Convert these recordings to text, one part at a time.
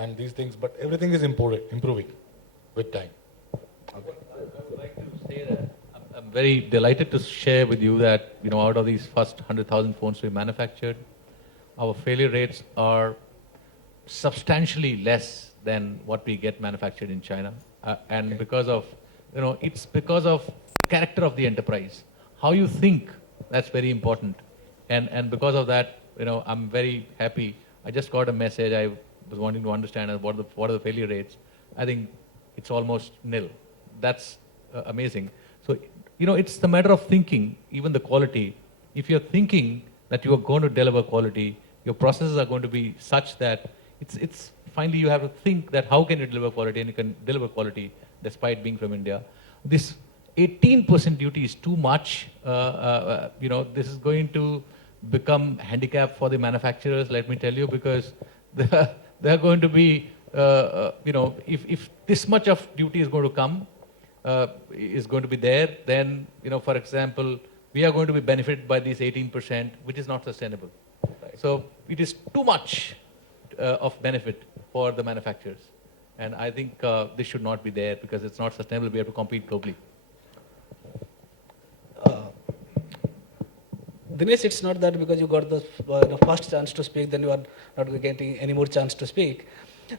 and these things, but everything is improving with time. Okay. I would like to say that I'm very delighted to share with you that, out of these first 100,000 phones we manufactured, our failure rates are substantially less than what we get manufactured in China. And because of, it's because of the character of the enterprise. How you think, that's very important. And because of that, I'm very happy. I just got a message. I was wanting to understand what are the failure rates. I think it's almost nil. That's amazing. So, it's the matter of thinking, even the quality. If you're thinking that you are going to deliver quality, your processes are going to be such that it's finally you have to think that how can you deliver quality, and you can deliver quality despite being from India. This 18% duty is too much. This is going to become handicap for the manufacturers, let me tell you, because they're going to be, if this much of duty is going to come, is going to be there, then, for example, we are going to be benefited by these 18%, which is not sustainable. Right. So it is too much of benefit for the manufacturers. And I think this should not be there because it's not sustainable. We have to compete globally. Dinesh, it's not that because you got the first chance to speak, then you are not getting any more chance to speak.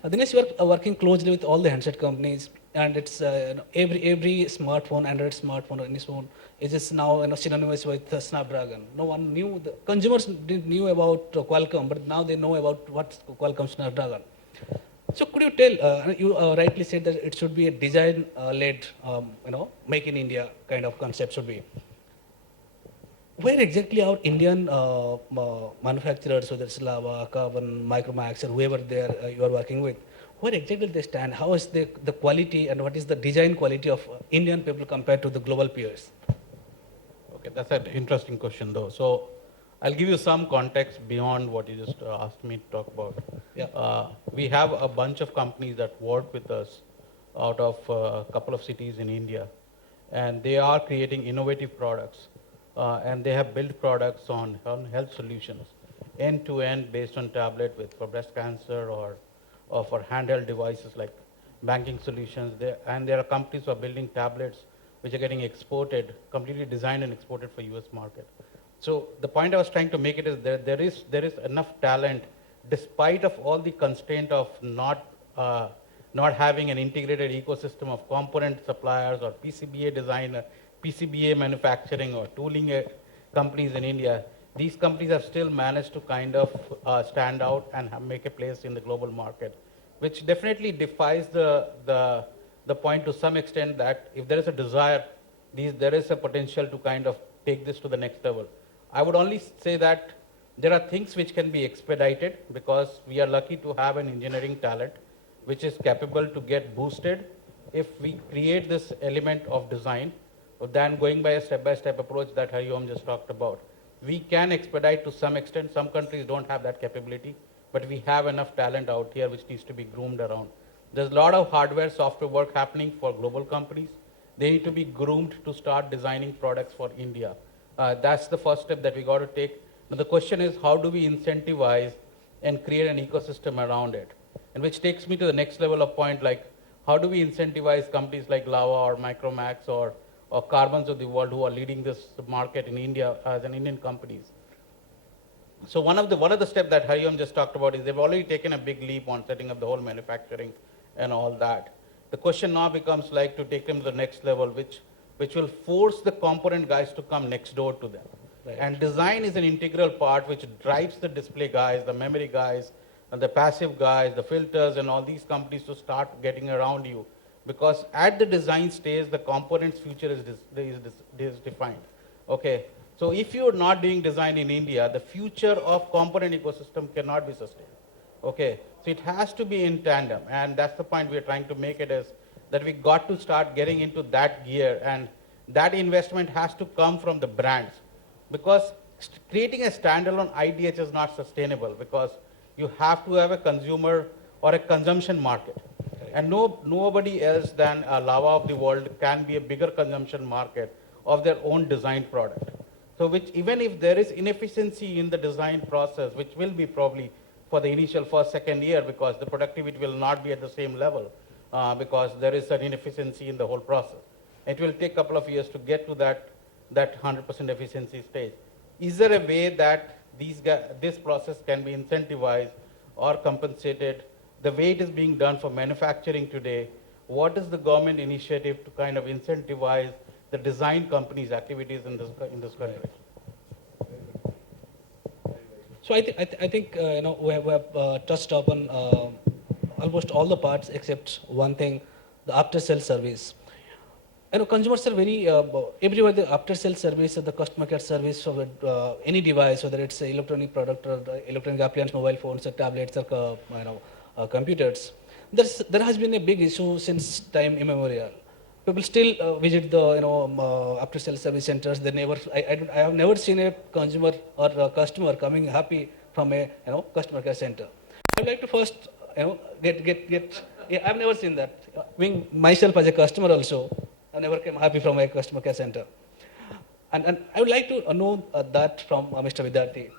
Dinesh, you are working closely with all the handset companies, and it's every smartphone, Android smartphone or any phone, is now synonymous with Snapdragon. No one knew, the consumers didn't knew about Qualcomm, but now they know about what Qualcomm Snapdragon. So could you tell, you rightly said that it should be a design-led, make in India kind of concept should be. Where exactly our Indian manufacturers, whether it's Lava, Carbon, Micromax, or whoever you are working with, where exactly they stand? How is the quality and what is the design quality of Indian people compared to the global peers? Okay, that's an interesting question though. So I'll give you some context beyond what you just asked me to talk about. Yeah. We have a bunch of companies that work with us out of a couple of cities in India, and they are creating innovative products. And they have built products on health solutions, end-to-end based on tablet for breast cancer or for handheld devices like banking solutions. And there are companies who are building tablets which are getting exported, completely designed and exported for US market. So the point I was trying to make it is there is enough talent despite of all the constraint of not having an integrated ecosystem of component suppliers or PCBA designer, PCBA manufacturing or tooling companies in India. These companies have still managed to kind of stand out and make a place in the global market, which definitely defies the point to some extent that if there is a desire, there is a potential to kind of take this to the next level. I would only say that there are things which can be expedited because we are lucky to have an engineering talent which is capable to get boosted if we create this element of design than going by a step-by-step approach that Hariom just talked about. We can expedite to some extent. Some countries don't have that capability, but we have enough talent out here which needs to be groomed around. There's a lot of hardware, software work happening for global companies. They need to be groomed to start designing products for India. That's the first step that we got to take. Now the question is, how do we incentivize and create an ecosystem around it? And which takes me to the next level of point, like how do we incentivize companies like Lava or Micromax or Carbons of the world who are leading this market in India as an Indian companies. So one of the steps that Hariom just talked about is they've already taken a big leap on setting up the whole manufacturing and all that. The question now becomes like to take them to the next level, which will force the component guys to come next door to them. Right. And design is an integral part which drives the display guys, the memory guys, and the passive guys, the filters, and all these companies to start getting around you. Because at the design stage, the component's future is defined. Okay, so if you're not doing design in India, the future of component ecosystem cannot be sustained. Okay, so it has to be in tandem, and that's the point we're trying to make it is that we got to start getting into that gear, and that investment has to come from the brands. Because creating a standalone IDH is not sustainable because you have to have a consumer or a consumption market. And nobody else than Lava of the world can be a bigger consumption market of their own designed product. So which even if there is inefficiency in the design process, which will be probably for the initial first, second year because the productivity will not be at the same level because there is an inefficiency in the whole process. It will take a couple of years to get to that 100% efficiency stage. Is there a way that this process can be incentivized or compensated the way it is being done for manufacturing today? What is the government initiative to kind of incentivize the design companies' activities in this country? So I think we have touched upon almost all the parts except one thing, the after-sale service. Consumers are very everywhere. The after-sale service, the customer care service of any device, whether it's an electronic product or the electronic appliance, mobile phones, or tablets, or computers. There has been a big issue since time immemorial. People still visit the after-sale service centers. They never. I have never seen a consumer or a customer coming happy from a customer care center. I'd like to first get. Yeah, I've never seen that. Being myself as a customer also, I never came happy from a customer care center. And I would like to know that from Mr. Vidyarthi.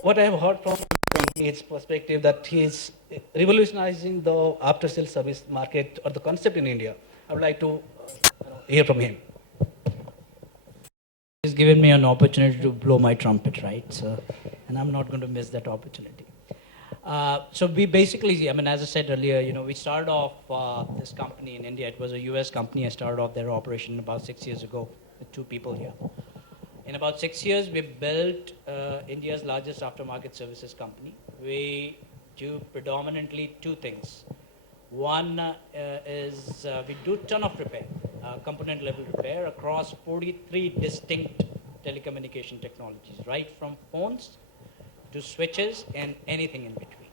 What I have heard from his perspective that he is revolutionizing the after-sale service market or the concept in India. I would like to hear from him. He's given me an opportunity to blow my trumpet, right? So, and I'm not going to miss that opportunity. So we basically, as I said earlier, we started off this company in India. It was a US company. I started off their operation about 6 years ago with 2 people here. In about 6 years, we built India's largest aftermarket services company. We do predominantly 2 things. One is we do ton of repair, component level repair across 43 distinct telecommunication technologies, right from phones to switches and anything in between.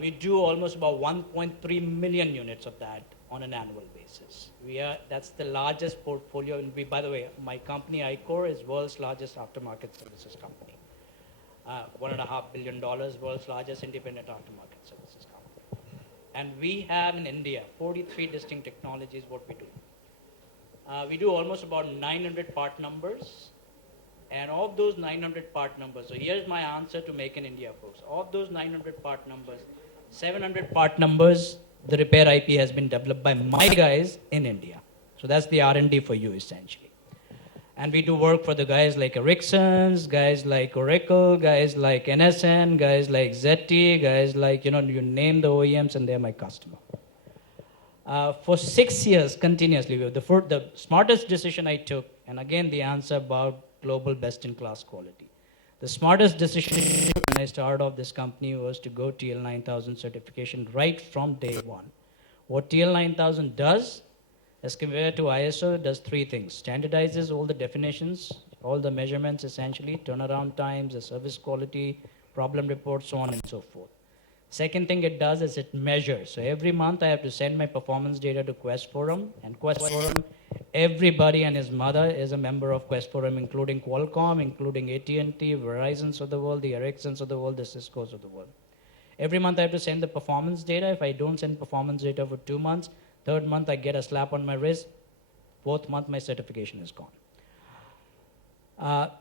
We do almost about 1.3 million units of that on an annual basis. That's the largest portfolio. And by the way, my company, iCore, is world's largest aftermarket services company. $1.5 billion, world's largest independent aftermarket services company. And we have in India 43 distinct technologies what we do. We do almost about 900 part numbers. And of those 900 part numbers, so here's my answer to Make in India, folks. Of those 900 part numbers, 700 part numbers, the repair IP has been developed by my guys in India. So that's the R&D for you, essentially. And we do work for the guys like Ericsson's, guys like Oracle, guys like NSN, guys like ZTE, guys like, you name the OEMs, and they're my customer. For 6 years continuously, the smartest decision I took, and again the answer about global best-in-class quality. The smartest decision when I started off this company was to go TL 9000 certification right from day one. What TL 9000 does, as compared to ISO, does 3 things. Standardizes all the definitions, all the measurements essentially, turnaround times, the service quality, problem reports, so on and so forth. Second thing it does is it measures. So every month I have to send my performance data to Quest Forum, and Quest Forum, everybody and his mother is a member of Quest Forum, including Qualcomm, including AT&T, Verizon's of the world, the Ericsson's of the world, the Cisco's of the world. Every month I have to send the performance data. If I don't send performance data for 2 months, 3rd month I get a slap on my wrist. 4th month my certification is gone.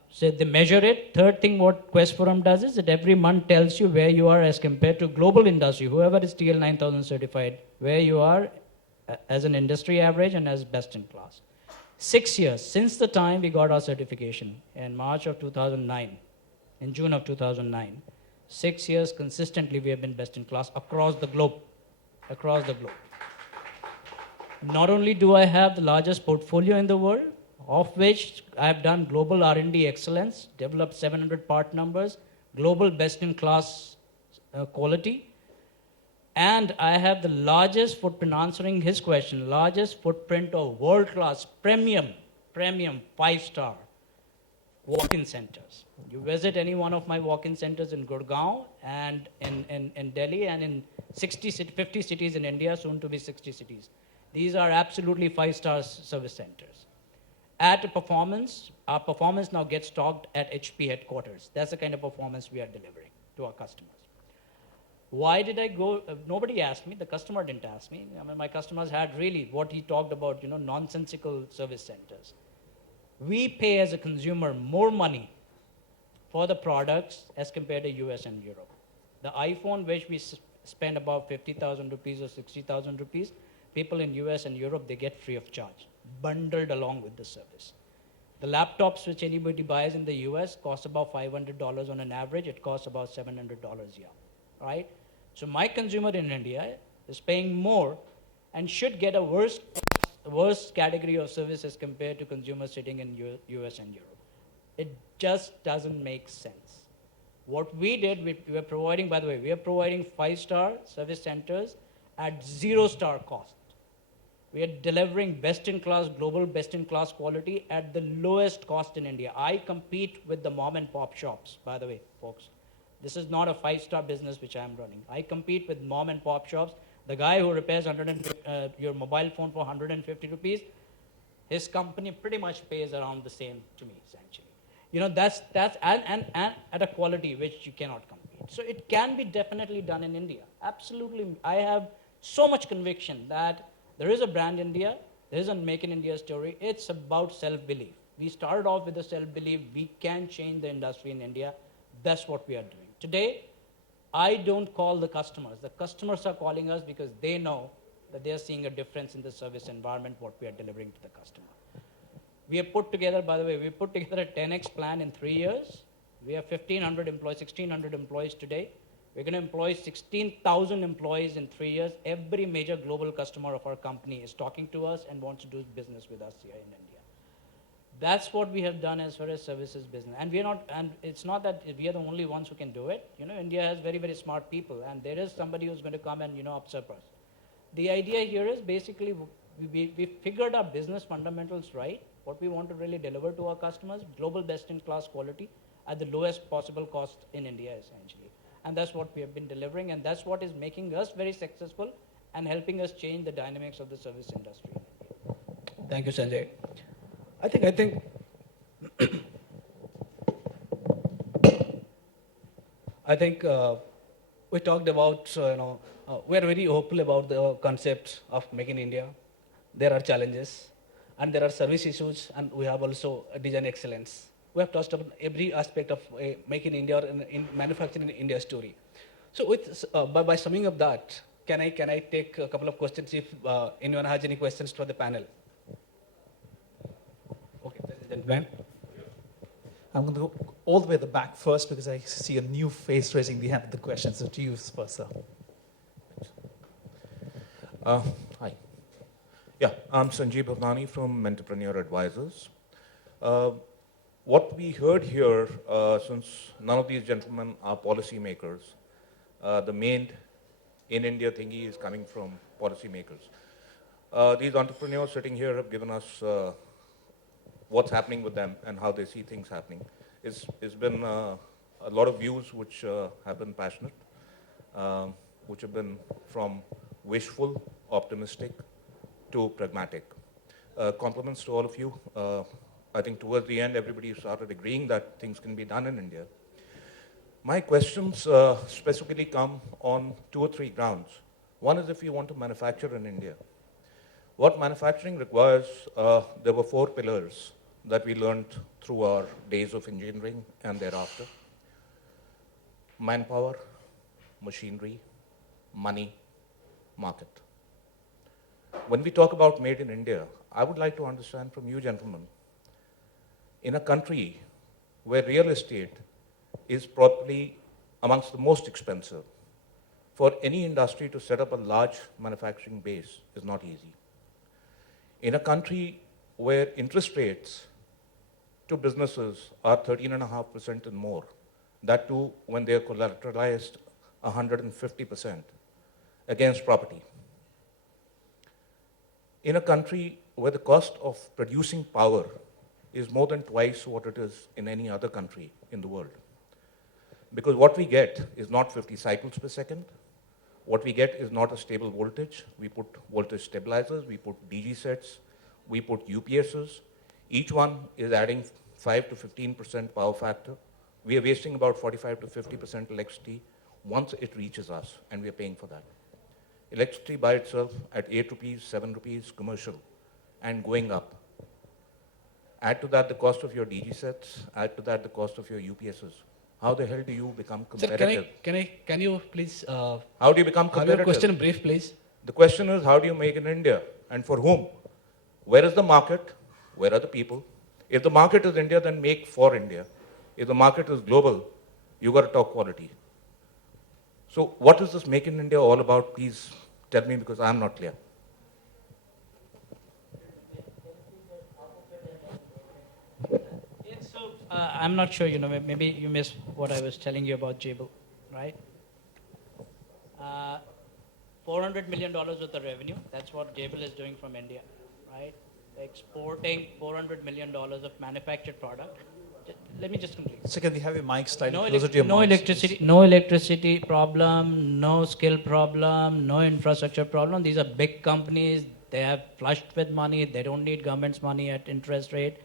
So they measure it. 3rd thing what Quest Forum does is it every month tells you where you are as compared to global industry, whoever is TL 9000 certified, where you are as an industry average and as best in class. 6 years since the time we got our certification in March of 2009, in June of 2009, 6 years consistently we have been best in class across the globe. Across the globe. Not only do I have the largest portfolio in the world, of which I have done global R&D excellence, developed 700 part numbers, global best-in-class quality, and I have the largest footprint, answering his question, largest footprint of world-class, premium, 5-star walk-in centers. You visit any one of my walk-in centers in Gurgaon and in Delhi and in 50 cities in India, soon to be 60 cities. These are absolutely 5-star service centers. At a performance, our performance now gets talked at HP headquarters. That's the kind of performance we are delivering to our customers. Why did I go? Nobody asked me. The customer didn't ask me. My customers had really what he talked about, nonsensical service centers. We pay as a consumer more money for the products as compared to US and Europe. The iPhone, which we spend about 50,000 rupees or 60,000 rupees, people in US and Europe, they get free of charge, bundled along with the service. The laptops which anybody buys in the US cost about $500 on an average. It costs about $700 here, right? So my consumer in India is paying more and should get a worse category of services compared to consumers sitting in US and Europe. It just doesn't make sense. What we did, we were providing, by the way, we are providing 5-star service centers at 0-star cost. We are delivering best-in-class, global best-in-class quality at the lowest cost in India. I compete with the mom and pop shops, by the way, folks. This is not a 5-star business which I am running. I compete with mom and pop shops. The guy who repairs your mobile phone for 150 rupees, his company pretty much pays around the same to me, essentially. You know, that's and at a quality which you cannot compete. So it can be definitely done in India. Absolutely. I have so much conviction that there is a brand India, there is a Make in India story. It's about self-belief. We started off with the self-belief we can change the industry in India. That's what we are doing. Today, I don't call the customers. The customers are calling us because they know that they are seeing a difference in the service environment, what we are delivering to the customer. We have put together, by the way, we put together a 10x plan in 3 years. We have 1,500 employees, 1,600 employees today. We're going to employ 16,000 employees in 3 years. Every major global customer of our company is talking to us and wants to do business with us here in India. That's what we have done as far as services business. And we are not, and it's not that we are the only ones who can do it. You know, India has very, very smart people, and there is somebody who's going to come and, usurp us. The idea here is basically we figured our business fundamentals right, what we want to really deliver to our customers, global best-in-class quality at the lowest possible cost in India, essentially. And that's what we have been delivering, and that's what is making us very successful and helping us change the dynamics of the service industry in India. Thank you, Sanjay. I think we talked about, we are very hopeful about the concept of Make in India. There are challenges, and there are service issues, and we have also a design excellence. We have touched upon every aspect of Make in India or in manufacturing in India story. So by summing up that, can I take a couple of questions if anyone has any questions for the panel? Okay, gentleman. I'm going to go all the way at the back first because I see a new face raising the hand with the question. So to you first, sir. Hi. Yeah, I'm Sanjeev Bhavnani from Entrepreneur Advisors. What we heard here, since none of these gentlemen are policymakers, the main in India thingy is coming from policymakers. These entrepreneurs sitting here have given us what's happening with them and how they see things happening. It's been a lot of views which have been passionate, which have been from wishful, optimistic, to pragmatic. Compliments to all of you. I think towards the end, everybody started agreeing that things can be done in India. My questions specifically come on 2 or 3 grounds. One is if you want to manufacture in India. What manufacturing requires, there were 4 pillars that we learned through our days of engineering and thereafter. Manpower, machinery, money, market. When we talk about made in India, I would like to understand from you gentlemen, in a country where real estate is probably amongst the most expensive, for any industry to set up a large manufacturing base is not easy. In a country where interest rates to businesses are 13.5% and more, that too when they are collateralized 150% against property. In a country where the cost of producing power is more than twice what it is in any other country in the world. Because what we get is not 50 cycles per second. What we get is not a stable voltage. We put voltage stabilizers, we put DG sets, we put UPSs. Each one is adding 5 to 15% power factor. We are wasting about 45 to 50% electricity once it reaches us, and we are paying for that. Electricity by itself at 8 rupees, 7 rupees, commercial, and going up. add to that the cost of your DG sets, add to that the cost of your UPSs. How the hell do you become Sir, competitive? can you please How do you become have your competitive? question brief, please? The question is, how do you make in India and for whom? Where is the market? Where are the people? If the market is India, then make for India. If the market is global, you got to talk quality. So what is this Make in India all about? Please tell me, because I'm not clear. So I'm not sure, maybe you missed what I was telling you about Jabil, right? $400 million worth of revenue, that's what Jabil is doing from India, right? They're exporting $400 million of manufactured product. Let me just complete. So can we have your mic slightly No, closer to your mouth? no electricity problem, no skill problem, no infrastructure problem. These are big companies. They have flushed with money. They don't need government's money at interest rate.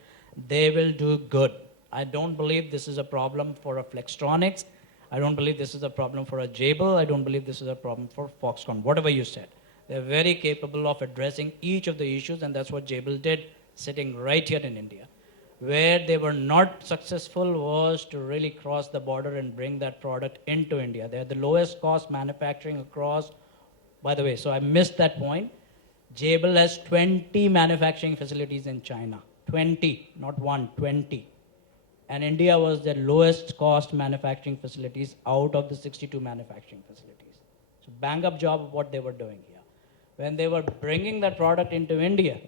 They will do good. I don't believe this is a problem for a Flextronics. I don't believe this is a problem for a Jabil. I don't believe this is a problem for Foxconn, whatever you said. They're very capable of addressing each of the issues, and that's what Jabil did, sitting right here in India. Where they were not successful was to really cross the border and bring that product into India. They're the lowest cost manufacturing across, by the way, so I missed that point. Jabil has 20 manufacturing facilities in China. 20, not one, 20. And India was the lowest cost manufacturing facilities out of the 62 manufacturing facilities. So bang up job of what they were doing here. When they were bringing that product into India,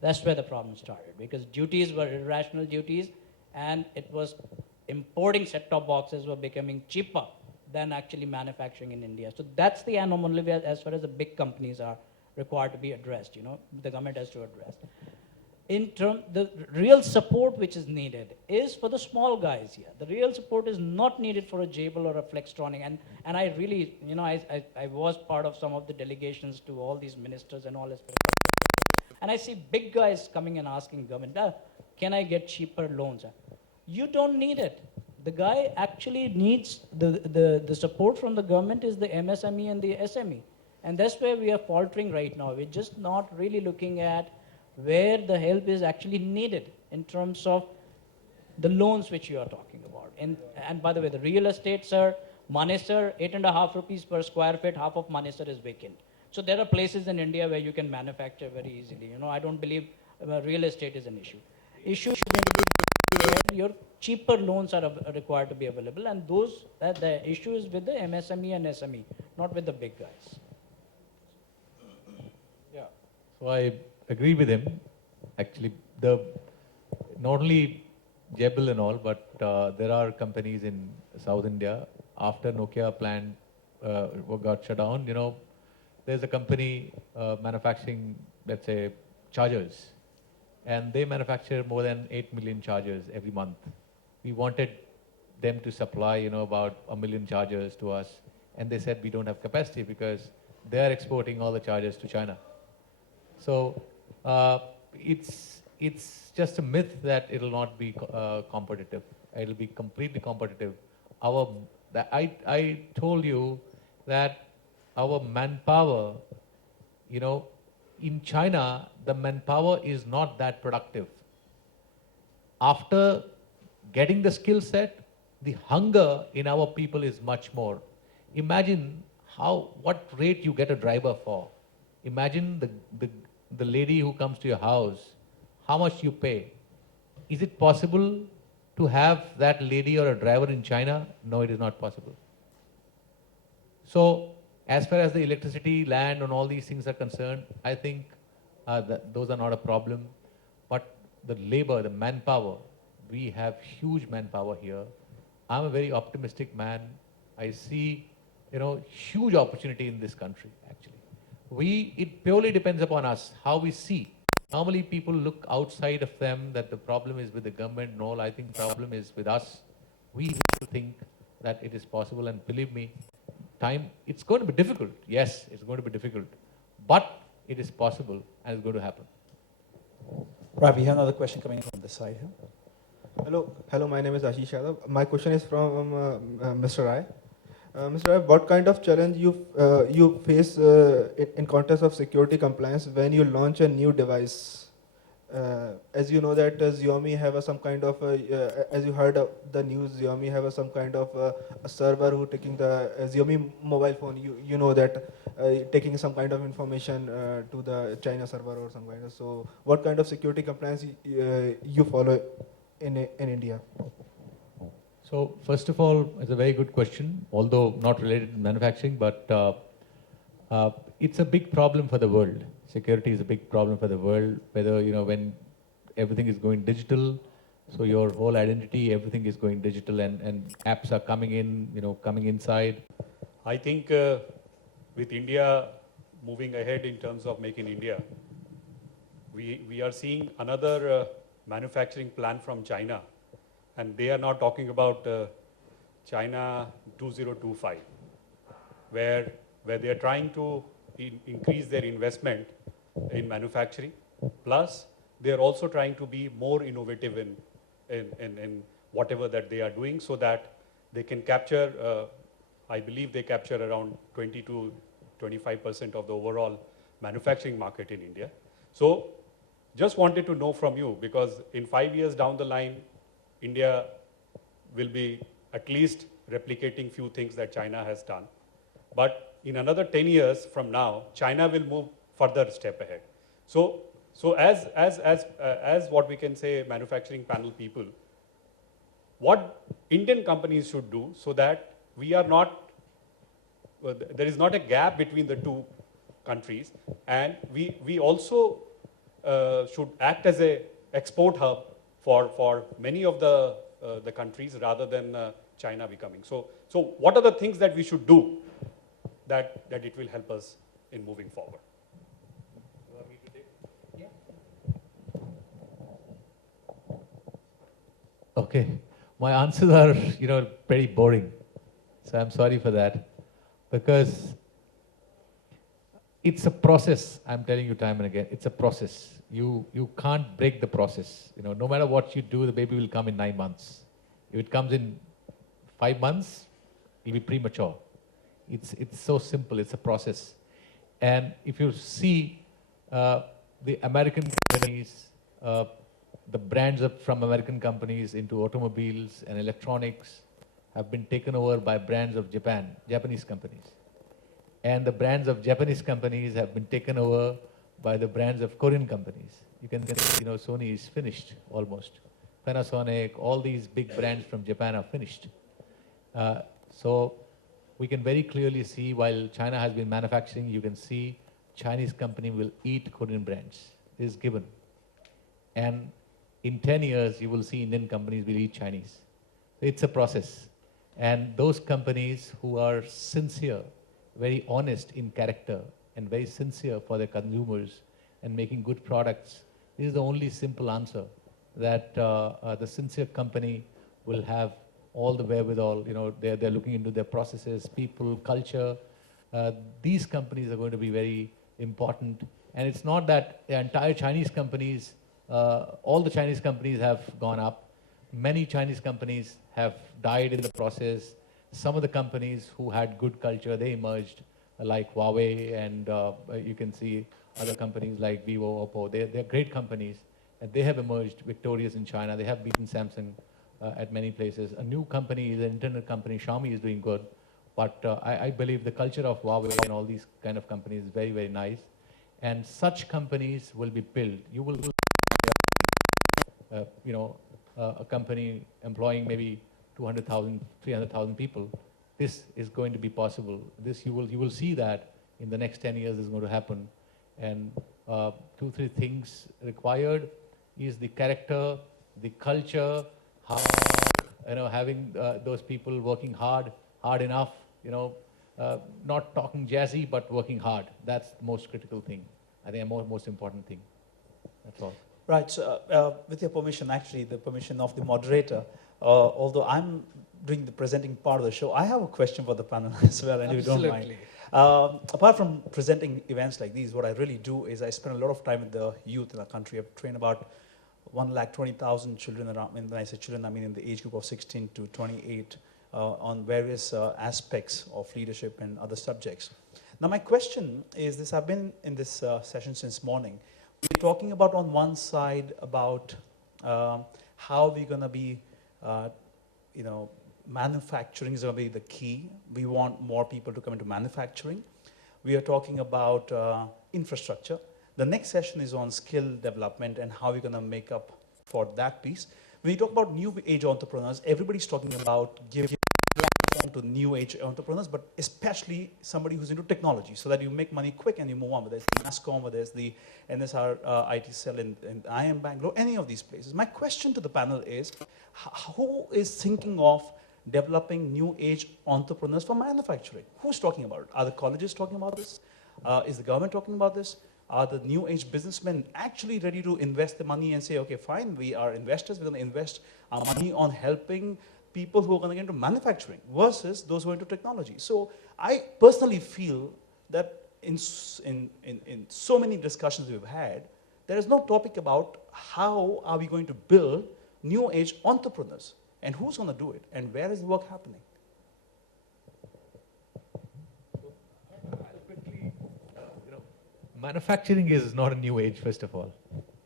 that's where the problem started, because duties were irrational duties, and it was importing set-top boxes were becoming cheaper than actually manufacturing in India. So that's the anomaly as far as the big companies are required to be addressed, the government has to address. The real support which is needed is for the small guys here. The real support is not needed for a Jabil or a Flextronic. And I really, I was part of some of the delegations to all these ministers and all this. And I see big guys coming and asking government, can I get cheaper loans? You don't need it. The guy actually needs the support from the government is the MSME and the SME. And that's where we are faltering right now. We're just not really looking at where the help is actually needed in terms of the loans which you are talking about. And by the way, the real estate, sir, Manesar, 8.5 rupees per square feet, half of Manesar is vacant. So there are places in India where you can manufacture very easily. I don't believe real estate is an issue. Issue should be where your cheaper loans are required to be available, and the issue is with the MSME and SME, not with the big guys. Yeah, so I agree with him. Actually, not only Jabil and all, but there are companies in South India. After Nokia plant got shut down, there's a company manufacturing, let's say, chargers, and they manufacture more than 8 million chargers every month. We wanted them to supply, about 1 million chargers to us, and they said we don't have capacity because they are exporting all the chargers to China. So it's just a myth that it'll not be competitive. It'll be completely competitive. I told you that our manpower, in China, the manpower is not that productive. After getting the skill set, the hunger in our people is much more. Imagine what rate you get a driver for. Imagine the lady who comes to your house, how much you pay. Is it possible to have that lady or a driver in China? No, it is not possible. So, as far as the electricity, land, and all these things are concerned, I think those are not a problem. But the labor, the manpower, we have huge manpower here. I'm a very optimistic man. I see, huge opportunity in this country, actually. It purely depends upon us, how we see. Normally people look outside of them that the problem is with the government and all. I think the problem is with us. We need to think that it is possible, and believe me, it's going to be difficult. Yes, it's going to be difficult. But it is possible and it's going to happen. Right, we have another question coming in from this side here. Hello. My name is Ashish Yadav. My question is from Mr. Rai. Mr. Rai, what kind of challenge you face in context of security compliance when you launch a new device as you know that Xiaomi have some kind of, as you heard the news, Xiaomi have some kind of a server who taking the Xiaomi mobile phone. You know that taking some kind of information to the China server or some kind of. So what kind of security compliance you follow in India? So first of all, it's a very good question, although not related to manufacturing, but it's a big problem for the world. Security is a big problem for the world, whether, when everything is going digital, so your whole identity, everything is going digital, and apps are coming in, coming inside. I think with India moving ahead in terms of Make in India, we are seeing another manufacturing plan from China, and they are now talking about China 2025, where they are trying to increase their investment in manufacturing. Plus, they are also trying to be more innovative in whatever that they are doing, so that they can capture, I believe they capture around 20 to 25% of the overall manufacturing market in India. So just wanted to know from you, because in 5 years down the line, India will be at least replicating few things that China has done. But in another 10 years from now, China will move further step ahead. So as what we can say, manufacturing panel people, what Indian companies should do so that we are not, there is not a gap between the two countries, and we also should act as a export hub for many of the countries rather than China becoming. So what are the things that we should do that it will help us in moving forward? You want me to take? Yeah. Okay, my answers are, pretty boring. So I'm sorry for that, because it's a process. I'm telling you time and again, it's a process. You can't break the process. No matter what you do, the baby will come in 9 months. If it comes in 5 months, it'll be premature. It's so simple. It's a process. And if you see the American companies, the brands from American companies into automobiles and electronics have been taken over by brands of Japanese companies. And the brands of Japanese companies have been taken over by the brands of Korean companies. You can Sony is finished almost. Panasonic, all these big brands from Japan are finished. So we can very clearly see, while China has been manufacturing, you can see Chinese company will eat Korean brands. This is given. And in 10 years, you will see Indian companies will eat Chinese. It's a process. And those companies who are sincere, very honest in character, and very sincere for their consumers and making good products, this is the only simple answer, that the sincere company will have all the wherewithal. They're looking into their processes, people, culture. These companies are going to be very important. And it's not that the entire Chinese companies, all the Chinese companies have gone up. Many Chinese companies have died in the process. Some of the companies who had good culture, they emerged, like Huawei, and you can see other companies like Vivo, Oppo. They're great companies, and they have emerged victorious in China. They have beaten Samsung at many places. A new company is an internet company. Xiaomi is doing good. But I believe the culture of Huawei and all these kind of companies is very, very nice. And such companies will be built. You will, a company employing maybe 200,000, 300,000 people. This is going to be possible. This you will see that in the next 10 years is going to happen. And 2, 3 things required is the character, the culture, having those people working hard enough, not talking jazzy, but working hard. That's the most critical thing. I think the most important thing. That's all. Right, so with your permission, actually, the permission of the moderator, although I'm doing the presenting part of the show, I have a question for the panel as well, and if you don't mind. Apart from presenting events like these, what I really do is I spend a lot of time with the youth in our country. I've trained about 120,000 children around, and when I say children, I mean in the age group of 16 to 28, on various aspects of leadership and other subjects. Now my question is this: I've been in this session since morning. we're talking about on one side about how we're going to be, manufacturing is going to be the key. We want more people to come into manufacturing. We are talking about infrastructure. The next session is on skill development and how we're going to make up for that piece. When you talk about new age entrepreneurs, everybody's talking about giving platform to new age entrepreneurs, but especially somebody who's into technology so that you make money quick and you move on. Whether it's the NASCOM, whether it's the NSR IT cell in IM Bangalore, any of these places. My question to the panel is, who is thinking of developing new age entrepreneurs for manufacturing? Who's talking about it? Are the colleges talking about this? Is the government talking about this? Are the new age businessmen actually ready to invest the money and say, okay, fine, we are investors, we're going to invest our money on helping people who are going to get into manufacturing versus those who are into technology? So I personally feel that in so many discussions we've had, there is no topic about how are we going to build new age entrepreneurs and who's going to do it and where is the work happening? Manufacturing is not a new age, first of all.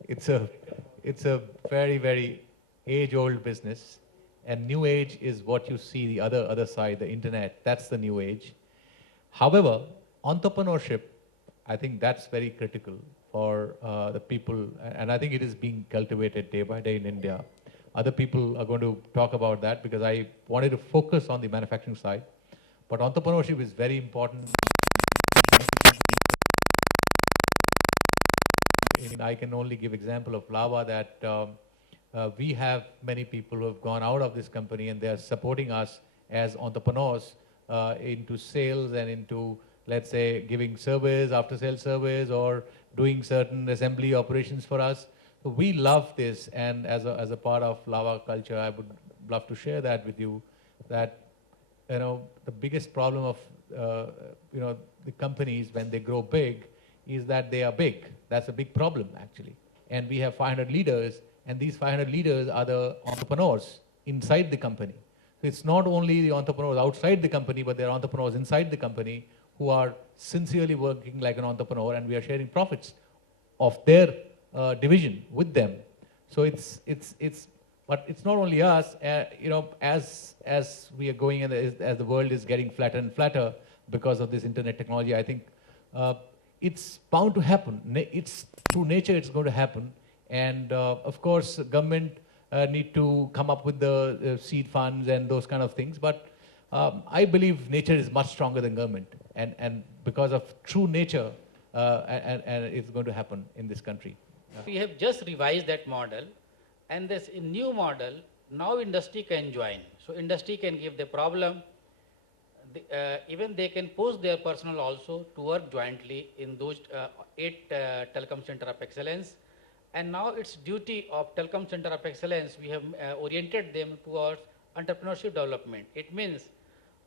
It's a very, very age-old business. And new age is what you see the other side, the internet. That's the new age. However, entrepreneurship, I think that's very critical for the people. And I think it is being cultivated day by day in India. Other people are going to talk about that because I wanted to focus on the manufacturing side. But entrepreneurship is very important. I can only give example of Lava that we have many people who have gone out of this company and they are supporting us as entrepreneurs into sales and into, let's say, giving service, after-sale service, or doing certain assembly operations for us. So we love this, and as a part of Lava culture, I would love to share that with you, that the biggest problem of the companies when they grow big is that they are big. That's a big problem, actually. And we have 500 leaders, and these 500 leaders are the entrepreneurs inside the company. So it's not only the entrepreneurs outside the company, but there are entrepreneurs inside the company who are sincerely working like an entrepreneur, and we are sharing profits of their division with them. So but it's not only us. As we are going and as the world is getting flatter and flatter because of this internet technology, I think it's bound to happen. It's through nature it's going to happen. And of course, government need to come up with the seed funds and those kind of things. But I believe nature is much stronger than government. And because of true nature, and it's going to happen in this country. We have just revised that model, and this new model, now industry can join. So industry can give the problem. Even they can post their personnel also to work jointly in those 8 telecom center of excellence. And now it's duty of telecom center of excellence, we have oriented them towards entrepreneurship development. It means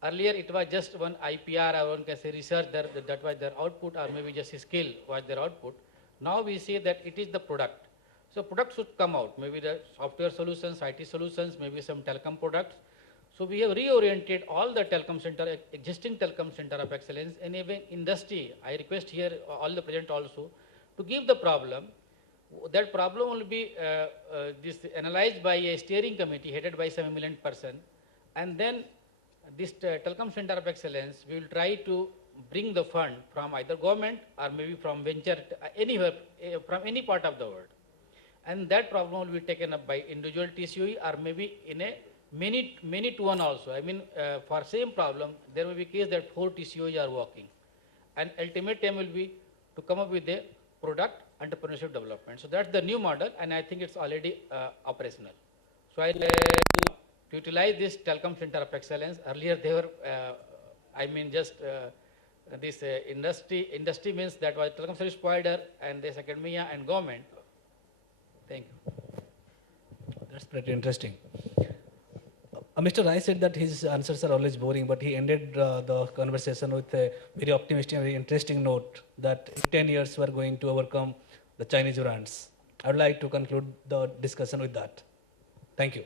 earlier it was just one IPR or one can say research, that was their output, or maybe just a skill was their output. Now we say that it is the product. So product should come out, maybe the software solutions, IT solutions, maybe some telecom products. So we have reoriented all the telecom center, existing telecom center of excellence, and even industry. I request here all the present also to give the problem. That problem will be analyzed by a steering committee headed by some eminent person, and then this telecom center of excellence, we will try to bring the fund from either government or maybe from venture, anywhere, from any part of the world. And that problem will be taken up by individual TCOE or maybe in a many to one also. I mean, for same problem, there will be case that 4 TCOEs are working. And ultimate aim will be to come up with a product entrepreneurship development. So that's the new model, and I think it's already operational. So I to utilize this telecom center of excellence. Earlier they were, this industry means that was telecom service provider and this academia and government. Thank you. That's pretty interesting. Mr. Rai said that his answers are always boring, but he ended the conversation with a very optimistic and very interesting note that in 10 years we are going to overcome the Chinese brands. I would like to conclude the discussion with that. Thank you.